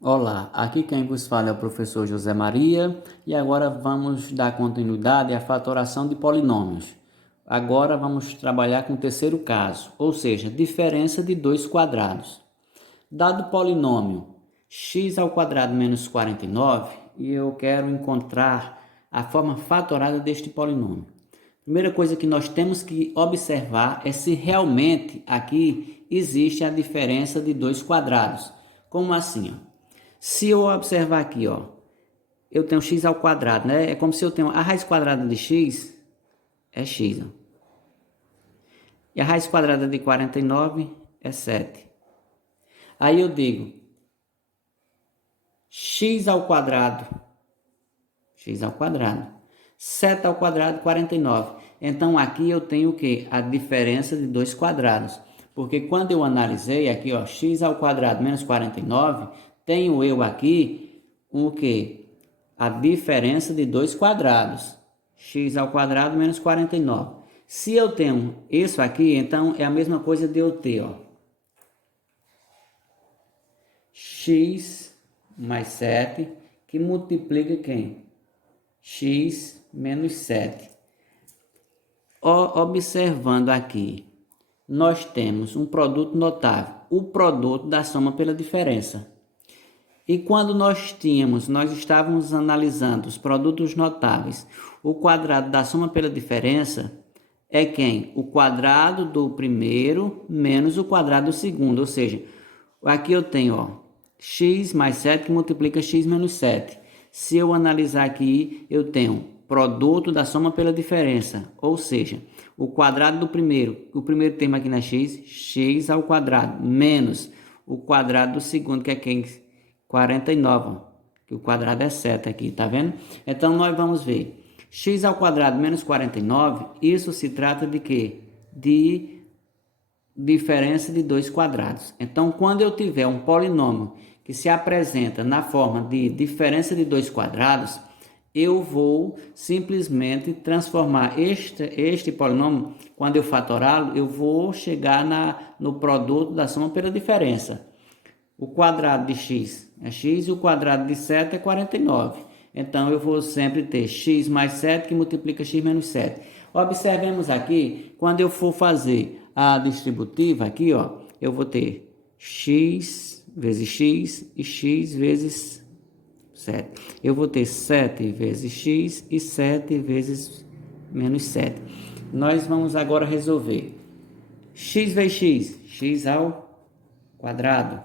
Olá, aqui quem vos fala é o professor José Maria e agora vamos dar continuidade à fatoração de polinômios. Agora vamos trabalhar com o terceiro caso, ou seja, diferença de dois quadrados. Dado o polinômio x ao quadrado menos 49 e eu quero encontrar a forma fatorada deste polinômio. Primeira coisa que nós temos que observar é se realmente aqui existe a diferença de dois quadrados. Como assim? Se eu observar aqui, eu tenho x ao quadrado, né? É como se eu tenho a raiz quadrada de x é x, ó. E a raiz quadrada de 49 é 7. Aí eu digo x ao quadrado, 7 ao quadrado, 49. Então aqui eu tenho o que? A diferença de dois quadrados. Porque quando eu analisei aqui, x ao quadrado menos 49, tenho eu aqui o que? A diferença de dois quadrados. X ao quadrado menos 49. Se eu tenho isso aqui, então é a mesma coisa de eu ter, x mais 7, que multiplica quem? X menos 7. Observando aqui, nós temos um produto notável, o produto da soma pela diferença. E quando nós estávamos analisando os produtos notáveis, o quadrado da soma pela diferença é quem? O quadrado do primeiro menos o quadrado do segundo, ou seja, aqui eu tenho, x mais 7 que multiplica x menos 7. Se eu analisar aqui, eu tenho produto da soma pela diferença, ou seja, o quadrado do primeiro, o primeiro termo aqui na x ao quadrado, menos o quadrado do segundo, que é quem? 49, que o quadrado é 7 aqui, tá vendo? Então, nós vamos ver. X ao quadrado menos 49, isso se trata de quê? De diferença de dois quadrados. Então, quando eu tiver um polinômio que se apresenta na forma de diferença de dois quadrados, eu vou simplesmente transformar este polinômio, quando eu fatorá-lo, eu vou chegar no produto da soma pela diferença. O quadrado de x é x e o quadrado de 7 é 49. Então, eu vou sempre ter x mais 7 que multiplica x menos 7. Observemos aqui, quando eu for fazer a distributiva aqui, eu vou ter x vezes x e x vezes 7. Eu vou ter 7 vezes x e 7 vezes menos 7. Nós vamos agora resolver. X vezes x ao quadrado,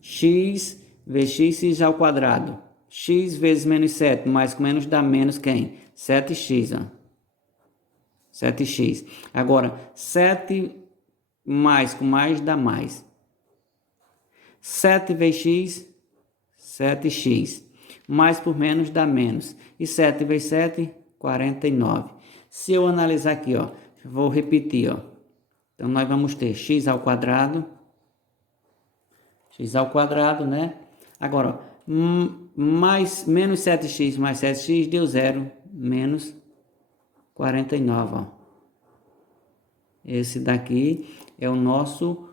x vezes x ao quadrado, x vezes menos 7, mais com menos dá menos quem? 7x, 7x. Agora, 7 mais com mais dá mais. 7 vezes x, 7x. Mais por menos dá menos. E 7 vezes 7, 49. Se eu analisar aqui, vou repetir, Então, nós vamos ter x ao quadrado, né? Agora, menos 7x mais 7x deu 0, menos 49, Esse daqui é o nosso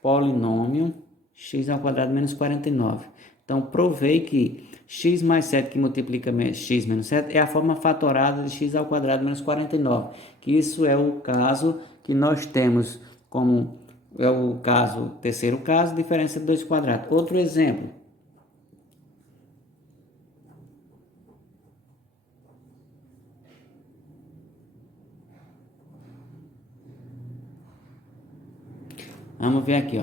polinômio x ao quadrado menos 49. Então, provei que x mais 7 que multiplica x menos 7 é a forma fatorada de x ao quadrado menos 49. Que isso é o caso que nós temos como é o terceiro caso, diferença de dois quadrados. Outro exemplo. Vamos ver aqui,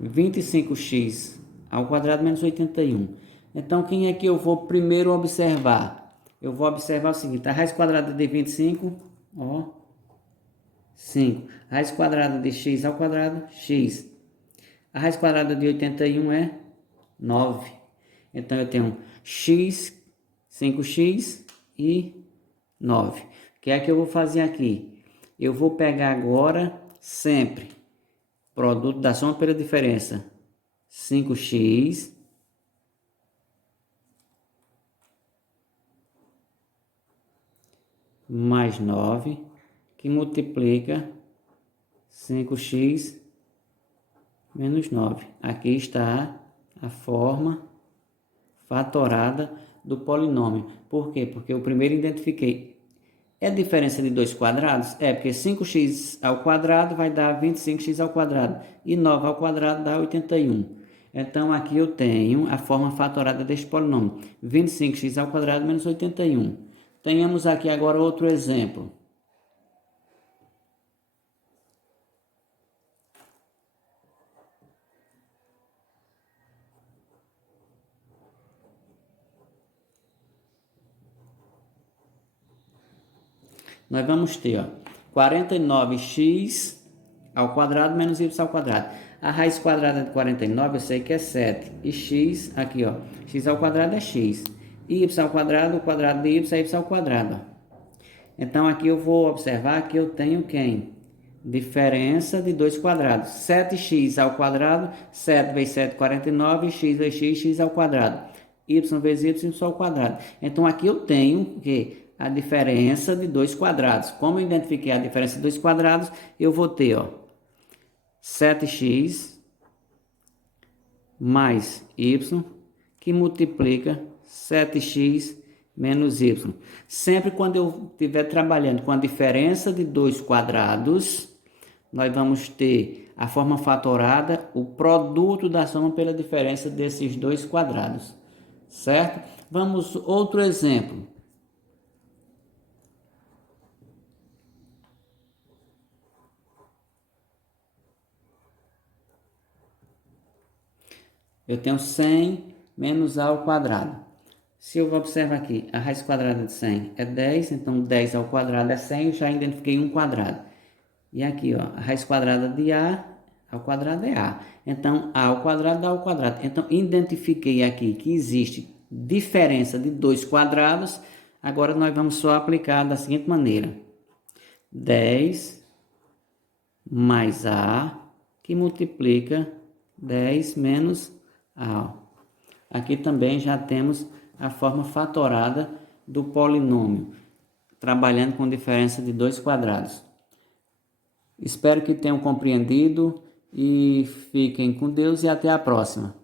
25x ao quadrado menos 81. Então, quem é que eu vou primeiro observar? Eu vou observar o seguinte, a raiz quadrada de 25, 5. A raiz quadrada de x ao quadrado, x. A raiz quadrada de 81 é 9. Então, eu tenho x, 5x e 9. O que é que eu vou fazer aqui? Eu vou pegar agora, sempre, produto da soma pela diferença. 5x mais 9, que multiplica 5x menos 9. Aqui está a forma fatorada do polinômio. Por quê? Porque eu primeiro identifiquei. É a diferença de dois quadrados? É, porque 5x ao quadrado vai dar 25x ao quadrado. E 9 ao quadrado dá 81. Então, aqui eu tenho a forma fatorada deste polinômio. 25x ao quadrado menos 81. Tenhamos aqui agora outro exemplo. Nós vamos ter, ó, 49x ao quadrado menos y ao quadrado. A raiz quadrada de 49 eu sei que é 7. E x, aqui ó, x ao quadrado é x. Y ao quadrado, o quadrado de y é y ao quadrado. Ó. Então aqui eu vou observar que eu tenho quem? Diferença de dois quadrados. 7x ao quadrado, 7 vezes 7, 49, x vezes x, x ao quadrado. Y vezes y, y ao quadrado. Então aqui eu tenho o quê? A diferença de dois quadrados. Como eu identifiquei a diferença de dois quadrados, eu vou ter, ó, 7x mais y, que multiplica 7x menos y. Sempre quando eu estiver trabalhando com a diferença de dois quadrados, nós vamos ter a forma fatorada, o produto da soma pela diferença desses dois quadrados. Certo? Vamos outro exemplo. Eu tenho 100 menos a ao quadrado. Se eu observar aqui, a raiz quadrada de 100 é 10, então 10 ao quadrado é 100, eu já identifiquei um quadrado. E aqui, ó, a raiz quadrada de a ao quadrado é a. Então, a ao quadrado dá ao quadrado. Então, identifiquei aqui que existe diferença de dois quadrados. Agora, nós vamos só aplicar da seguinte maneira. 10 mais a, que multiplica 10 menos a. Aqui também já temos a forma fatorada do polinômio, trabalhando com diferença de dois quadrados. Espero que tenham compreendido e fiquem com Deus e até a próxima.